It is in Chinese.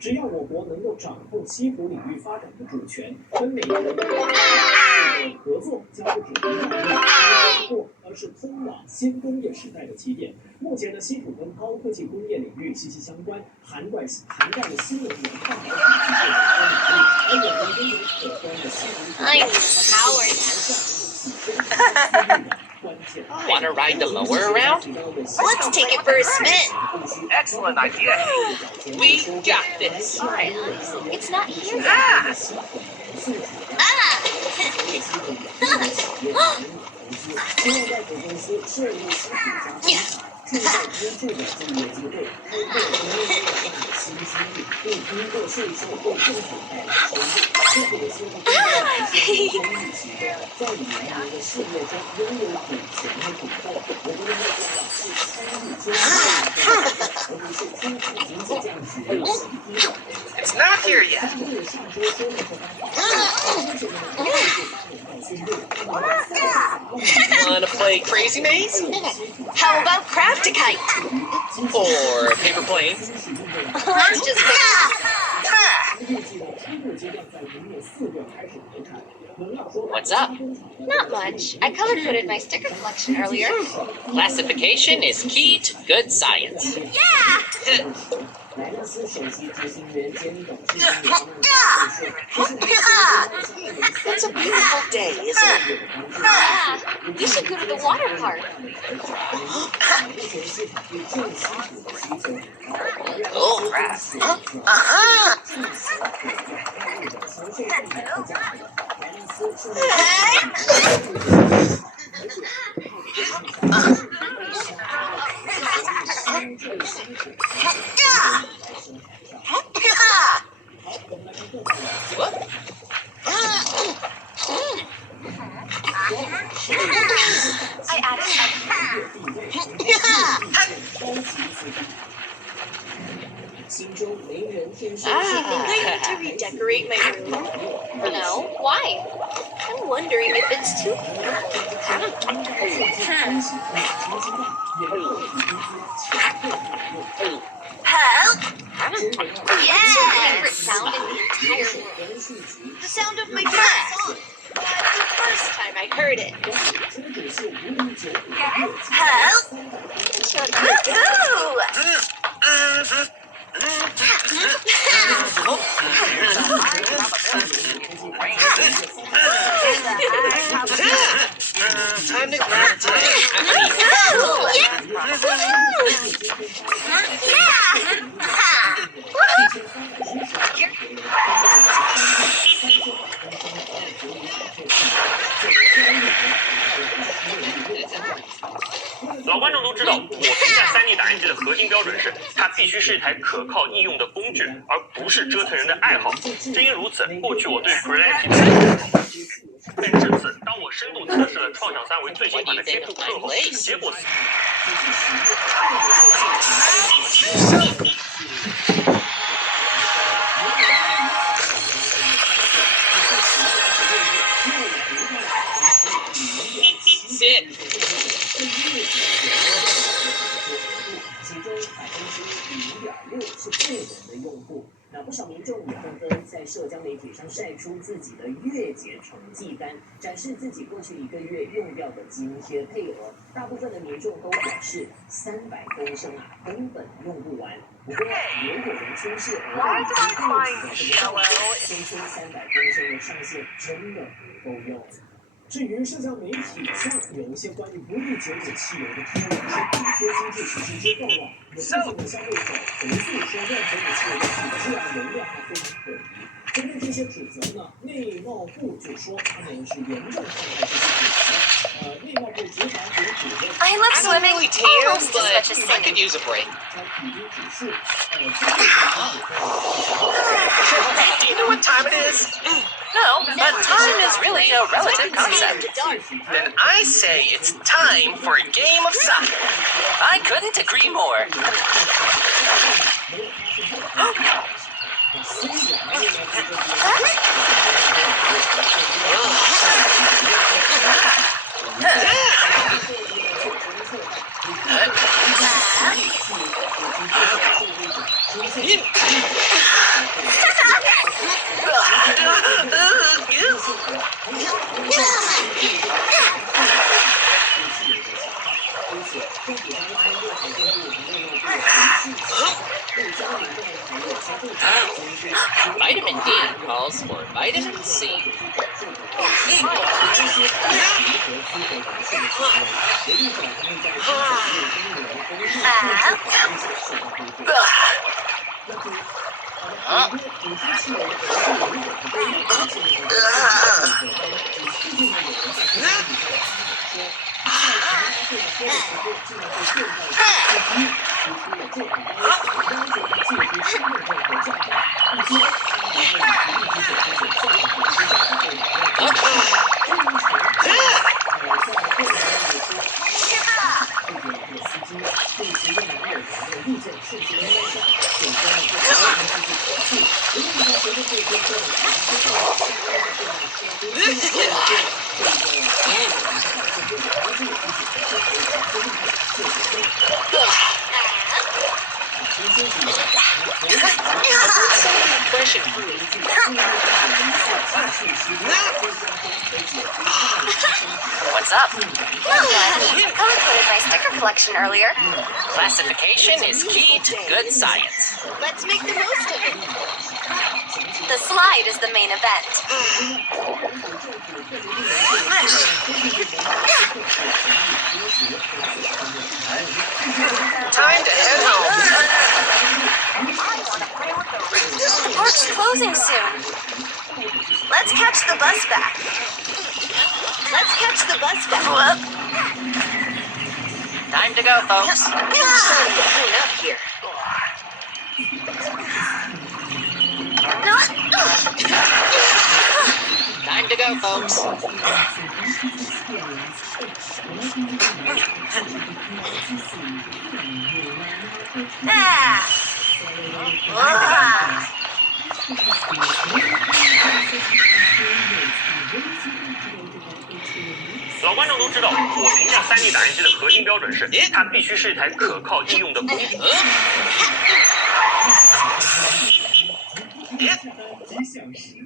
只要我国能够掌控西湖领域发展的主权，跟美国的合作将不止一带一路而是通往新工业时代的起点。目前的稀土跟高科技工业领域息息相关，涵盖了新能源、半导体技术等多领域，而我们拥有可观的西湖Wanna ride the mower around? Let's take it for a spin. Excellent idea. We got this. It's not here yet. Yeah. 创造优质的就业机会，开拓工业化的新机遇，并通过税收为政府带来收入。这个西湖公园公益其中，在每年的事业中拥有股权和股份。我们的目标是参与经济而不是突破经济降级的神医。It's not here yet. Wanna play Crazy Maze? How about Crafticite? Or Paper Planes? Let's just pick What's up? Not much. I color-coded my sticker collection earlier. Classification is key to good science. Yeah! It's a beautiful day, isn't it? Yeah, we should go to the water park. Oh, crap. What? I added Going to redecorate my room? No, why? I'm wondering if it's too... Help! Yes! What's your favorite sound in the entire world? The sound of my favorite song. That's the first time I heard it. Help! Time to grab老观众都知道，我评价3D 打印机的核心标准是，它必须是一台可靠易用的工具，而不是折腾人的爱好。正因如此，过去我对 Creality 的但这次，当我深度测试了创想3为最新版的贴图课后，结果Sit. 其中0.6%是个人的用户。那不少民众也纷纷在社交媒体上晒出自己的月结成绩单，展示自己过去1个月用掉的津贴配额。大部分的民众都表示，300公升根本用不完。不过，也有人出示额外津贴的这个上限，声称300公升的上限真的不够用。至于社交媒体上有一些关于不易节省汽油的贴文，是补贴经济实施之后有部分的消费者投诉说，任何的汽油的品质容量非常可疑。针对这些指责呢，内贸部就说他们是严重看待这些指责。内贸部执法组主任 I love I don't swimming really tan, almost as much as but I could singing. use a break. 已经指示Do you know what time it is? No, but time is really a relative concept. Then I say it's time for a game of soccer. I couldn't agree more. Vitamin D calls for vitamin C. Fresh and fruity. What's up? I color-coded my sticker collection earlier. Classification is key to good science. Let's make the most of it. The slide is the main event. Time to head home. The park's closing soon. Let's catch the bus back. Time to go, folks. Time to clean up here. Time to go, folks. Ah. 老观众都知道，我评价3D 打印机的核心标准是，它必须是一台可靠易用的工具。几小时。